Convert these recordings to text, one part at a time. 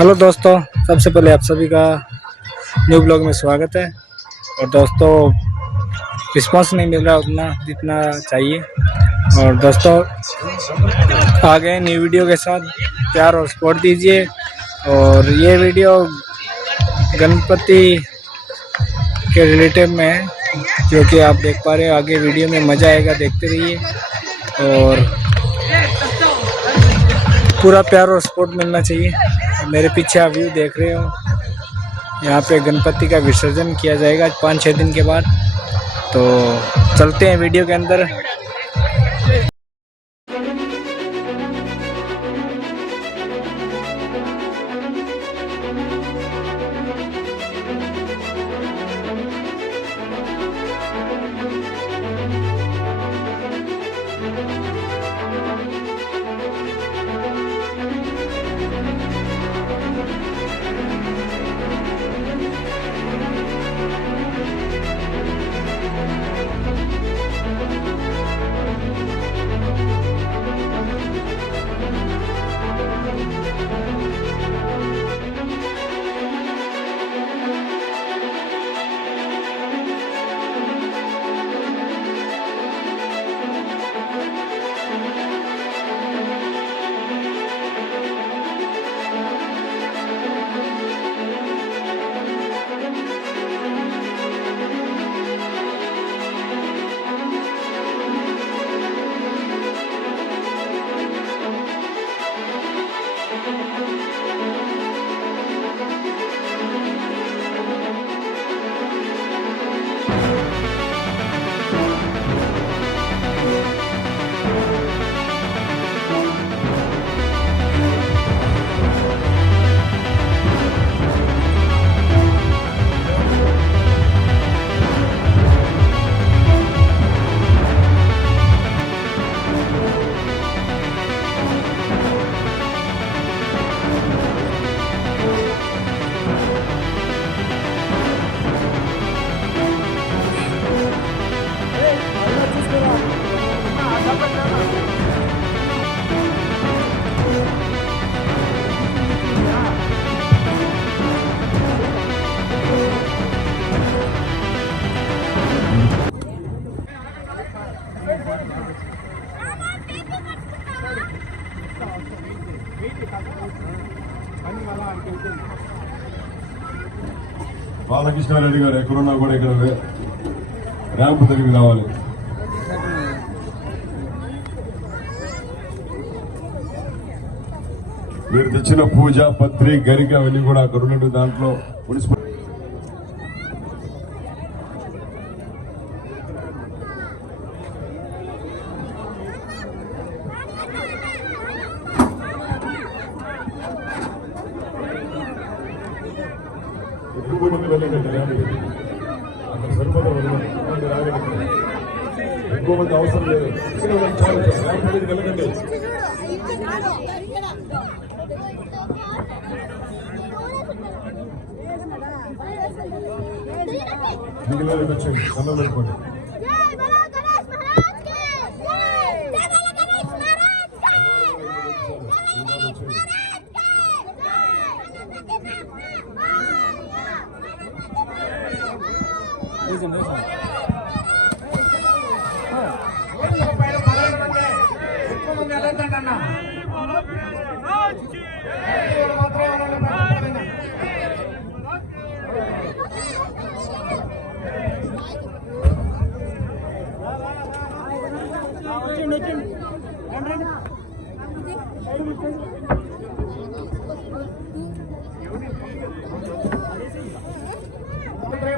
Hello दोस्तों, सबसे पहले आप सभी का न्यू ब्लॉग में स्वागत है। और दोस्तों, रिस्पांस नहीं मिल रहा उतना जितना चाहिए। और दोस्तों, आ गए न्यू वीडियो के साथ, प्यार और सपोर्ट दीजिए। और ये वीडियो गणपति के रिलेटेड में है, जो कि आप देख पा रहे हो। आगे वीडियो में मज़ा आएगा, देखते रहिए। और पूरा प्यार और सपोर्ट मिलना चाहिए। मेरे पीछे आप व्यू देख रहे हो, यहाँ पे गणपति का विसर्जन किया जाएगा 5-6 दिन के बाद। तो चलते हैं वीडियो के अंदर। బాలకృష్ణారెడ్డి గారు ఎక్కడున్నా కూడా ఇక్కడ ర్యాంప్ దగ్గరికి రావాలి. మీరు తెచ్చిన పూజ పత్రి గరిక అవన్నీ కూడా అక్కడ ఉన్నట్టు దాంట్లో మున్సిపల్ ఎక్కువ మంది అవసరం లేదు. వెళ్ళకండి. మిగిలిన వచ్చండి, అన్నం పెట్టుకోండి.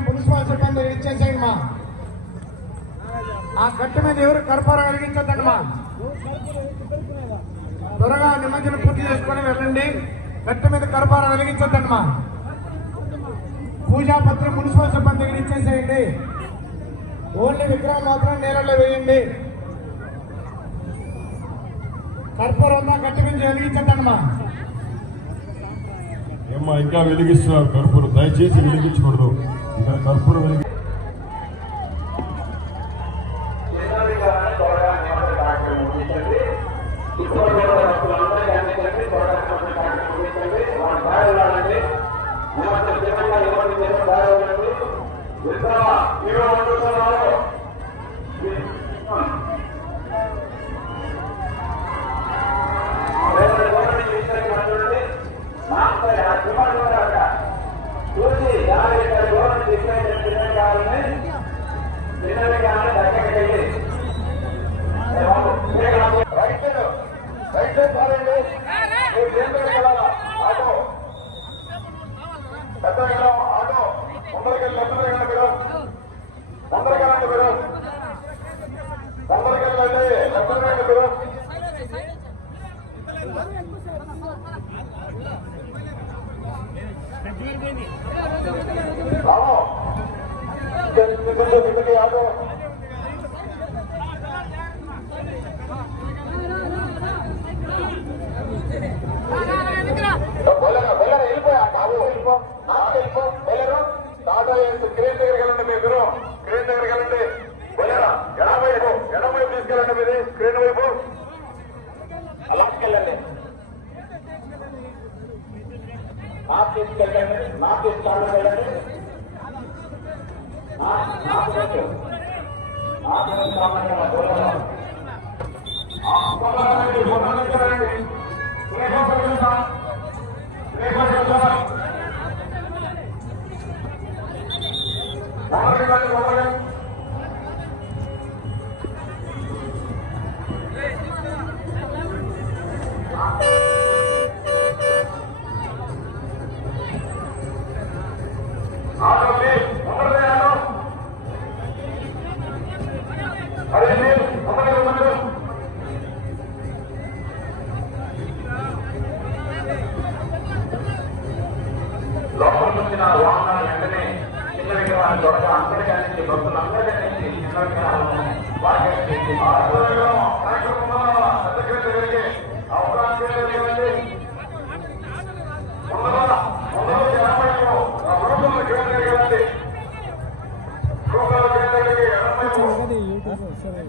మున్సిపల్ సిబ్బంది ఇచ్చేసేయండి మా. ఆ గట్టి మీద ఎవరు కర్పూరం వెలిగించద్దండి మా. త్వరగా నిమజ్జనం పూర్తి చేసుకొని వెళ్ళండి. గట్టి మీద కర్పూరం వెలిగించద్దండి మా. పూజా పత్రం మున్సిపల్ సిబ్బంది దగ్గర ఇచ్చేసేయండి. ఓన్లీ విగ్రహం మాత్రం నీళ్ళలో వేయండి. కర్పూరం గట్టి మీద వెలిగించద్దండి మా. ఏమ్మా ఇంకా వెలిగిస్తున్నారు కర్పూరం, దయచేసి వెలిగించకూడదు. ఇక్కడ కర్పూరం వెలిగి కార్యక్రమం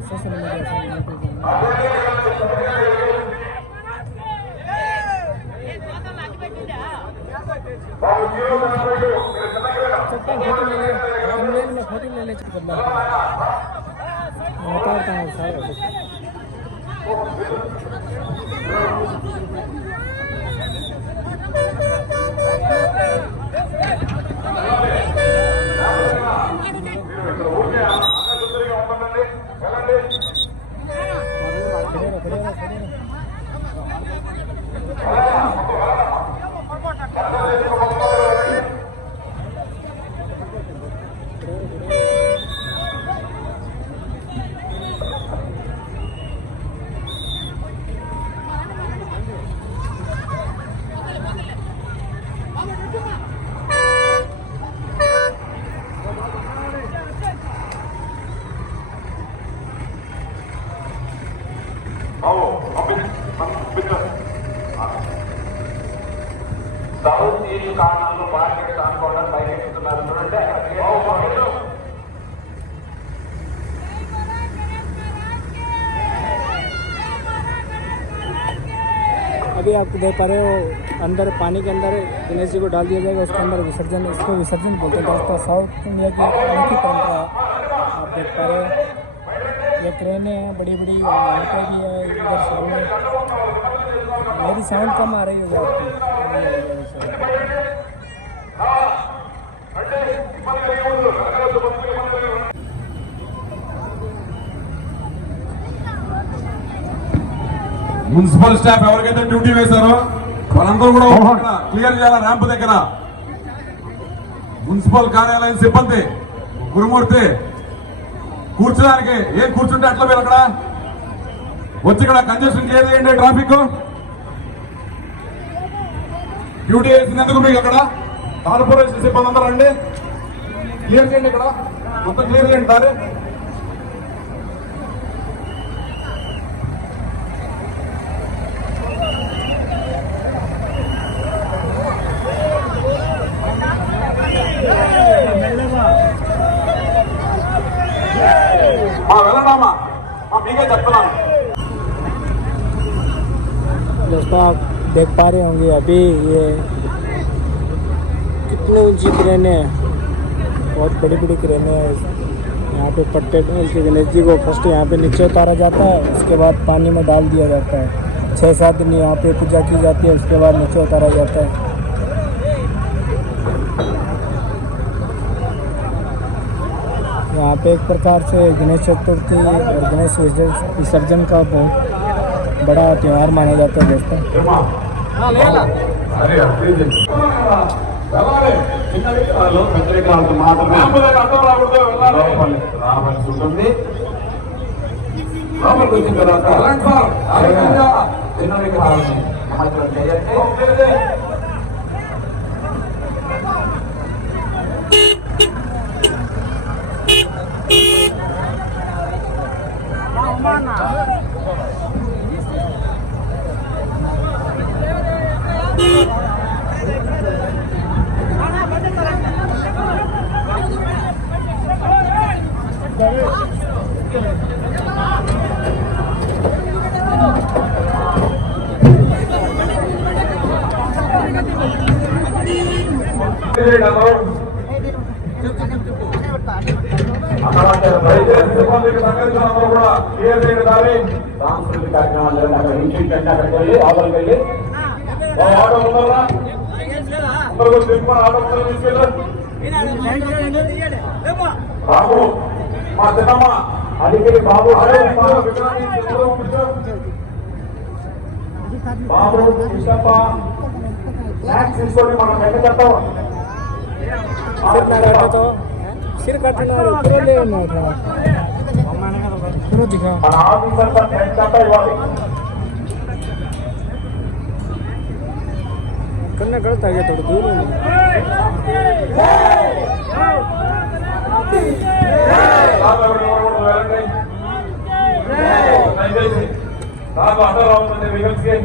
सोशल मीडिया फोटो ले ले बताता हूँ सारा సౌత్ ఈస్ట్ కార్నర్లో మార్కెట్ అనుకోవడం బయటెక్కుతున్నారు చూడండి. अभी आप देख पा रहे हो अंदर पानी के अंदर गणेश जी को डाल दिया जाएगा, उसके अंदर विसर्जन, इसको विसर्जन बोलते हैं दोस्तों। साउथ इंडिया की अनोखी परंपरा आप देख पा रहे हो। ये ट्रेनें हैं बड़ी बड़ी, ऑटो भी है इधर सामने। मेरी साउंड कम आ रही होगी आपकी। మున్సిపల్ స్టాఫ్ ఎవరికైతే డ్యూటీ వేశారో వాళ్ళందరూ కూడా క్లియర్ చేయాలి. ర్యాంప్ దగ్గర మున్సిపల్ కార్యాలయం సిబ్బంది గురుమూర్తి కూర్చోడానికి ఏం కూర్చుంటే అట్లా మీరు అక్కడ వచ్చి ఇక్కడ కంజెషన్ క్లియర్ చేయండి. ట్రాఫిక్ డ్యూటీ వేసినందుకు మీకు అక్కడ కార్పొరేషన్ సిబ్బంది అందరూ రండి, క్లియర్ చేయండి. ఇక్కడ మొత్తం క్లియర్ చేయండి దారి. వెళ్ళడామా మీకే చెప్తున్నాను. दोस्तों आप देख पा रहे होंगे अभी ये कितनी ऊंची ट्रेनें हैं। बहुत बड़ी बड़ी क्रेनें हैं। यहाँ पे पट्टे ढोल के गणेश जी को फर्स्ट यहाँ पे नीचे उतारा जाता है, उसके बाद पानी में डाल दिया जाता है। 6-7 दिन यहाँ पे पूजा की जाती है, उसके बाद नीचे उतारा जाता है। यहाँ पे एक प्रकार से गणेश चतुर्थी और गणेश विसर्जन का बहुत बड़ा त्यौहार माना जाता है दोस्तों। అరే ప్లీజ్ వెళ్ళాలి చిన్న విగ్రహాలు పెద్ద విగ్రహాలతో మాత్రమే అర్థం రాకూడదు వెళ్ళాలి రావాల్సి ఉంటుంది. లోపలికి వచ్చిన తర్వాత చిన్న విగ్రహాలని నిమజ్జనం చేయండి. సాంస్కృతిక కార్యక్రమాలు అక్కడ నుంచి అక్కడికి వెళ్ళి ఆటోకి వెళ్ళి ఆటో ఉండాలా అందరూ తిప్పుకొని ఆటో తీసుకెళ్ళి బాబు మా చిన్నమ్మ అడిగి బాబు బాబు కృష్ణప్ప స్నాక్స్ తీసుకొని మనం వెంట చెప్తాం. सिर काटना दिखा మన ఆఫీసర్ చెప్తా ఇవ్వాలి. करना गलत आ गया थोड़ा दूर ఆటో రావుతుంది వెహికల్స్ కి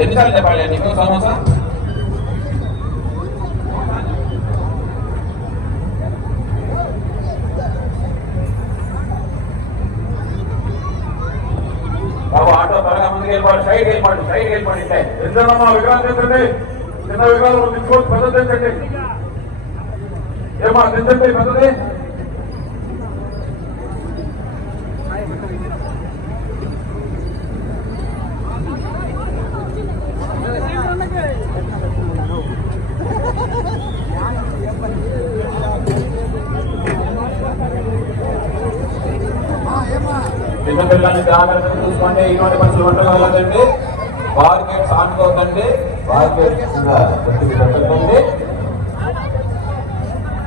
ఎన్నిసార్లు చెప్పాలి నీకు సమోసా బాబు ఆటో త్వరగా ముందుకు వెళ్ళిపోండి. సైడ్ వెళ్ళిపోండి ఎంతమ్మా విగ్రహం తెచ్చండి. చిన్న విగ్రహాలు తీసుకోండి, పెద్ద తెచ్చండి. ఏమా తెచ్చండి పెద్దది. చిన్నపిల్లల్ని జాగ్రత్తగా చూసుకోండి. ఇటువంటి మనుషులు వంటగలండి. బార్గేట్స్ ఆడుకోకండి. బార్గేట్స్ పెట్టండి.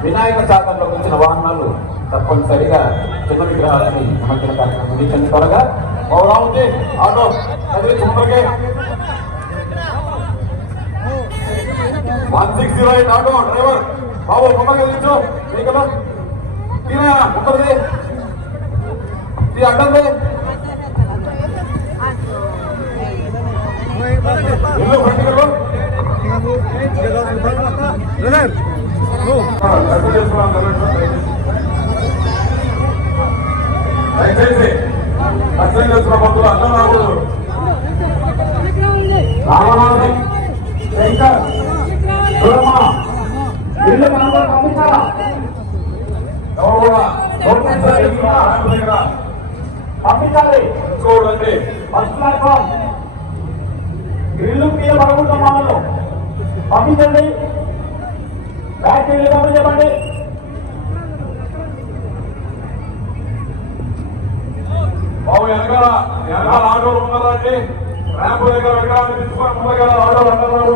వినాయక శాతంలో వచ్చిన వాహనాలు తప్పనిసరిగా చిన్న విగ్రహాలని నిమజ్జన కార్యక్రమం ముగించండి. త్వరగా అవునా ఉంది ఆటో కదిలించి ముందరికి 1608 ఆటో డ్రైవర్ బాబు ముందర కదిలించు. కదా తినే ముందరది అడ్డండి. ఇల్లు ఫ్రంట్కెళ్ళు. దయచేసి అర్థం చేస్తున్న భక్తులు అర్థం రాకూడదు. రామనాథి శంకర్ సురమ్మ ఇల్లు పంపించాలా ఎవరు కూడా పంపించాలి. చూడండి ఫస్ట్ ప్లాట్ఫామ్ ఇల్లు మీద పడకుండా మామూలు పంపించండి. బ్యాక్ ఇల్లు పంపించండి. బాబు వెనకాల ఆటోలు ఉన్నారండి. ర్యాంపు దగ్గర విగ్రహాన్ని తీసుకొని ముందుగా ఆటోలు అంటున్నారు.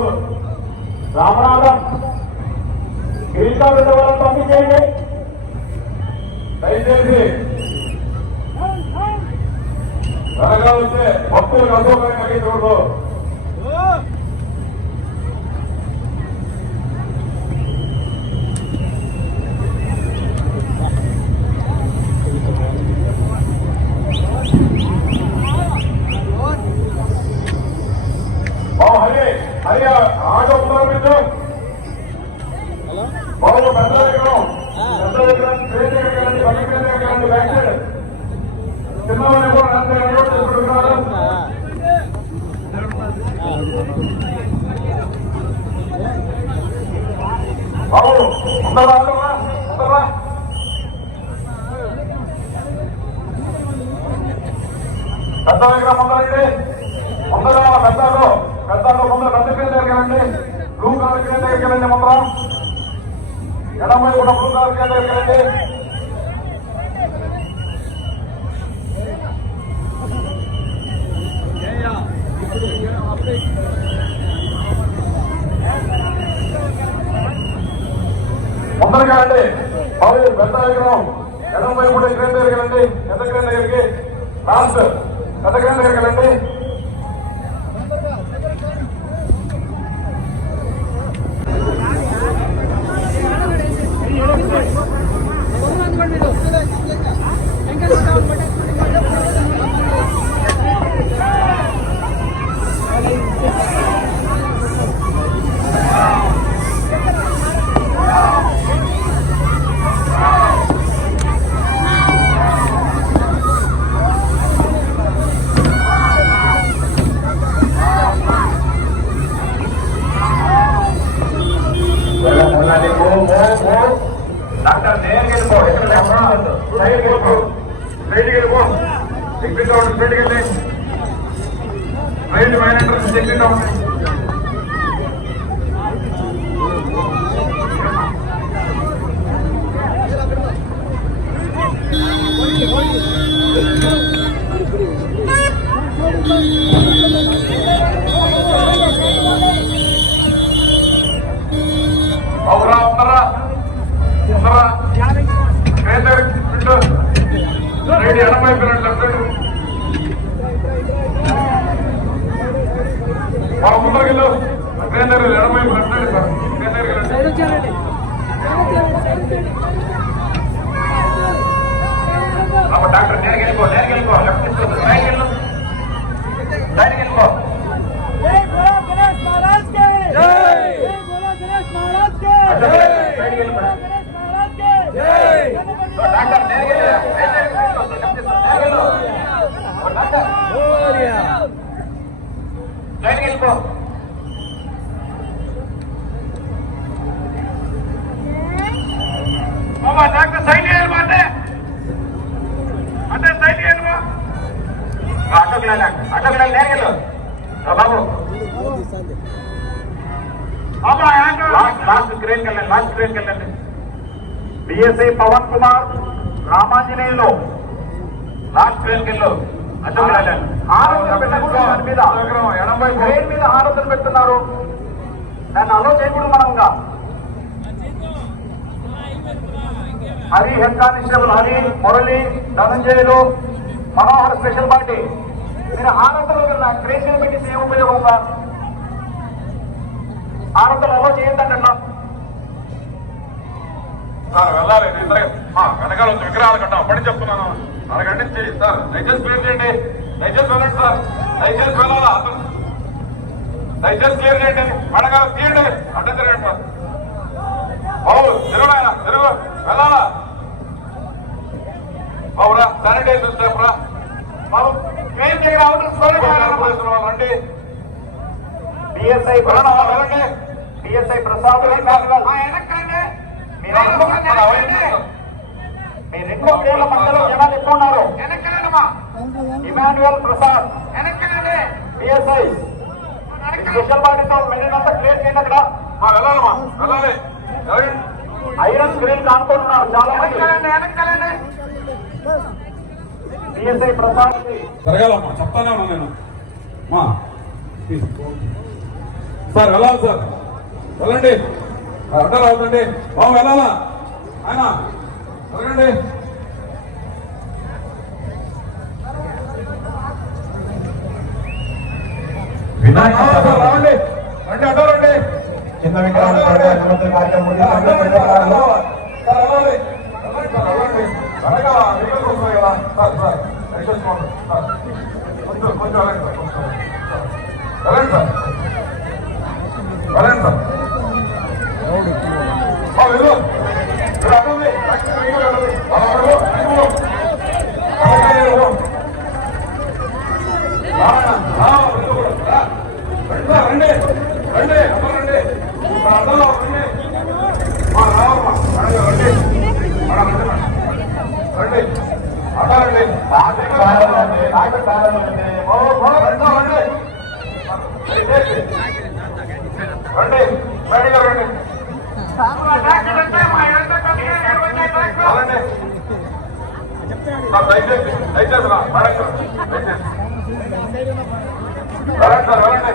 రామనాథం గిరికా వాళ్ళని పంపించేయండి దయచేసి. త్వరగా వచ్చే భక్తులకు అసౌకర్యం కలిగించకూడదు. హరి ఆటో ముందు బాబు పెద్ద విగ్రహం బ్యాక్ సైడ్ చిన్న వస్తారా పెద్ద విగ్రహం ముందరండి ముందర పెద్దలు ముందర పెద్ద క్రేన్ దగ్గరికి వెళ్ళండి బ్లూ కలర్ క్రేన్ దగ్గరికి వెళ్ళండి ముందర ఎడమ కూడా బ్లూ కలర్ క్రేన్ దగ్గరికి వెళ్ళండి ముందరగా అండి బాబు పెద్ద విగ్రహం ఎడమ వైపు కూడా క్రేన్ దగ్గరికి వెళ్ళండి పెద్ద క్రేన్ దగ్గరికి లాస్ట్ పెద్ద క్రేన్ దగ్గరికి వెళ్ళండి డాక్టర్ నేను వెళ్ళిపో ఎక్కడ స్ట్రైట్కి వెళ్ళిపో ఎగ్జిట్ అవ్వండి స్ట్రైట్కి వెళ్ళి స్ట్రైట్ మైన్ ఎంట్రన్స్ ఎగ్జిట్ అవ్వండి అవురా ఉన్నారా రెడీ ఎడమైపోయినట్టు వాళ్ళ ముందరికి వెళ్ళు ట్రైన్ దగ్గర ఎడమైపోయినట్టు సార్ ట్రైన్ దగ్గరికి డాక్టర్ నేను వెళ్ళిపో లెఫ్ట్ తీసుకో సైడ్కి వెళ్ళిపో వెళ్ళిపో డాక్టర్ సైడ్ వెళ్ళిపో అంటే సైడ్ వెళ్ళిపో అటోకి నేను బాబు లాస్ట్ క్రేన్కి వెళ్ళండి బిఎస్ఐ పవన్ కుమార్ రామాంజనేయులు లాస్ట్ ట్రైన్కి వెళ్ళు ఆరోగ్యం పెట్టకూడదు మీద 80 ట్రైన్ మీద ఆరోగ్యం పెడుతున్నారు దాన్ని అలో చేయకూడదు మనంగా Hari head constable Hari Murali Dhananjayulu Manohar special party మీరు ఆరోగ్యంలో ట్రైన్ మీద పెట్టి ఏం ఉపయోగంగా ఆరోగ్యం అలో చేయొద్దండి సార్ వెళ్ళాలి వెనకాల విగ్రహాలు కట్టాం అప్పటి చెప్తున్నాను అరగంట నుంచి సార్ దయచేసి క్లియర్ చేయండి దయచేసి వెళ్ళండి సార్ దయచేసి వెళ్ళాలా దయచేసి క్లియర్ చేయండి వెనకాల తీయండి అడ్డం తిరగండి సార్ బాబు తిరుగు తిరుగు వెళ్ళాలా బాబురా శానిటైజర్ స్టాఫ్ రా బాబు ట్రైన్ దగ్గర రండి బిఎస్ఐ వెళ్ళండి బిఎస్ఐ ప్రసాద్ వెనక్కండి మీ రెండు పేర్ల మధ్యలో జనాలు ఎక్కువ ఉన్నారు ఇమాన్యుయల్ ప్రసాద్ బిఎస్ఐ స్పెషల్ పార్టీతో మెడినంతా క్లియర్ చేయండి అక్కడ వెళ్ళాలి ఐరన్ స్క్రీన్ కానుకుంటున్నారు చాలా మంది బిఎస్ఐ ప్రసాద్ జరగాలమ్మా చెప్తానే ఉన్నా నేను సార్ వెళ్ళాలి సార్ వెళ్ళండి అడ్డాలు అవుతండి బాబు వెళ్ళాలా ఆయన వెళ్ళండి రావండి రండి అడ్డా రండి చిన్న కొంచెం వెళ్ళండి సార్ వెళ్ళండి సార్ రండి రండి రండి రండి రండి బయటకు రండి దయచేసి దయచేసి రా వెళ్ళండి సార్ వెళ్ళండి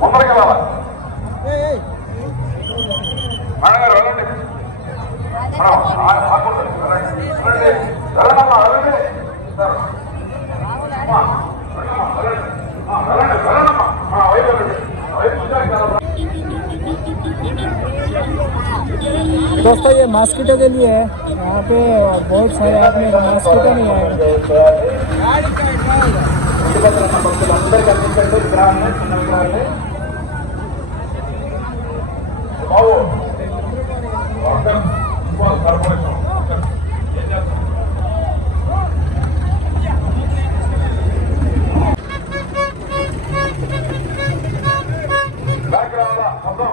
ముందరికి వెళ్ళాలా వెళ్ళండి వెళ్ళండమ్మా వెళ్ళండి సార్ వెళ్ళండి వెళ్ళండమ్మా వైపు వెళ్ళండి వైపు दोस्तों ये मॉस्किटो के लिए है, यहाँ पे बहुत सारे आदमी मॉस्किटो नहीं आए। భక్తులందరికీ అందించండి విగ్రహాన్ని చిన్న విగ్రహాన్ని బాబు బ్యాక్ రావాలా అర్థం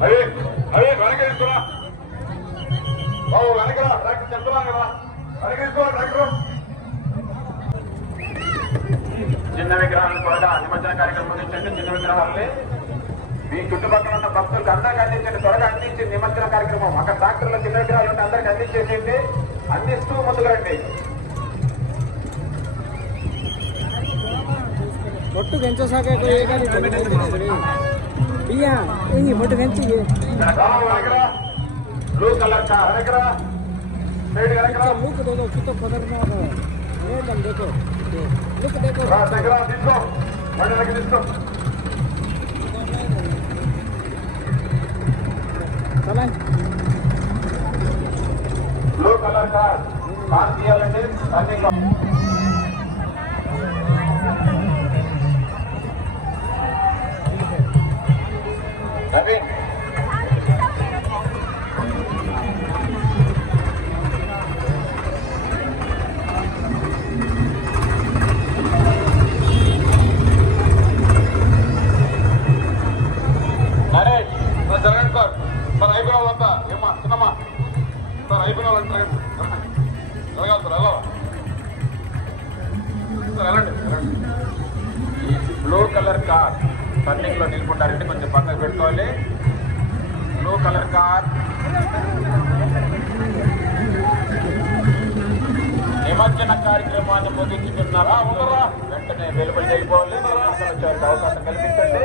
అదే అదే వెనక తీసుకురా బాబు వెనకరా ట్రాక్టర్ చెప్తున్నాను కదా వెనక తీసుకోరా ట్రాక్టర్ చిన్న విగ్రహాలను త్వరగా నిమజ్జన కార్యక్రమం అందించండి చిన్న విగ్రహాలని మీ చుట్టుపక్కల ఉన్న భక్తులకు అందరికీ అందించండి త్వరగా అందించి నిమజ్జన కార్యక్రమం అక్కడ ట్రాక్టర్లో చిన్న విగ్రహాలు ఉంటే అందరికీ అందించేసేయండి అందిస్తూ ముందుకు రండి मोटू गेंचो साके कोई एक आदमी भैया ये मोटू गेंची ये వెనకరా బ్లూ కలర్ కార్ వెనకరా సైడ్ వెనకరా लुक देखो कितो खतरनाक है ये तुम देखो लुक देखो రా దగ్గర తీసుకో వాడి దగ్గర తీసుకో चला బ్లూ కలర్ కార్ తీయాలండి రన్నింగ్ నవీన్ నరేష్ జరగండి సార్ సార్ అయిపోయిన వాళ్ళంతా ఏమ్మా చిన్నమ్మా సార్ అయిపోయిన వాళ్ళంతా జరగాలి సార్ వెళ్ళాలా సార్ వెళ్ళండి వెళ్ళండి బ్లూ కలర్ కార్ టర్నింగ్ లో నిలుపుంటారంటే కొంచెం పక్కకు పెట్టుకోవాలి బ్లూ కలర్ కార్ నిమజ్జన కార్యక్రమాన్ని ముగించుకున్నారా ఉండరా వెంటనే వెలుబడి అయిపోవాలి అవకాశం కల్పించండి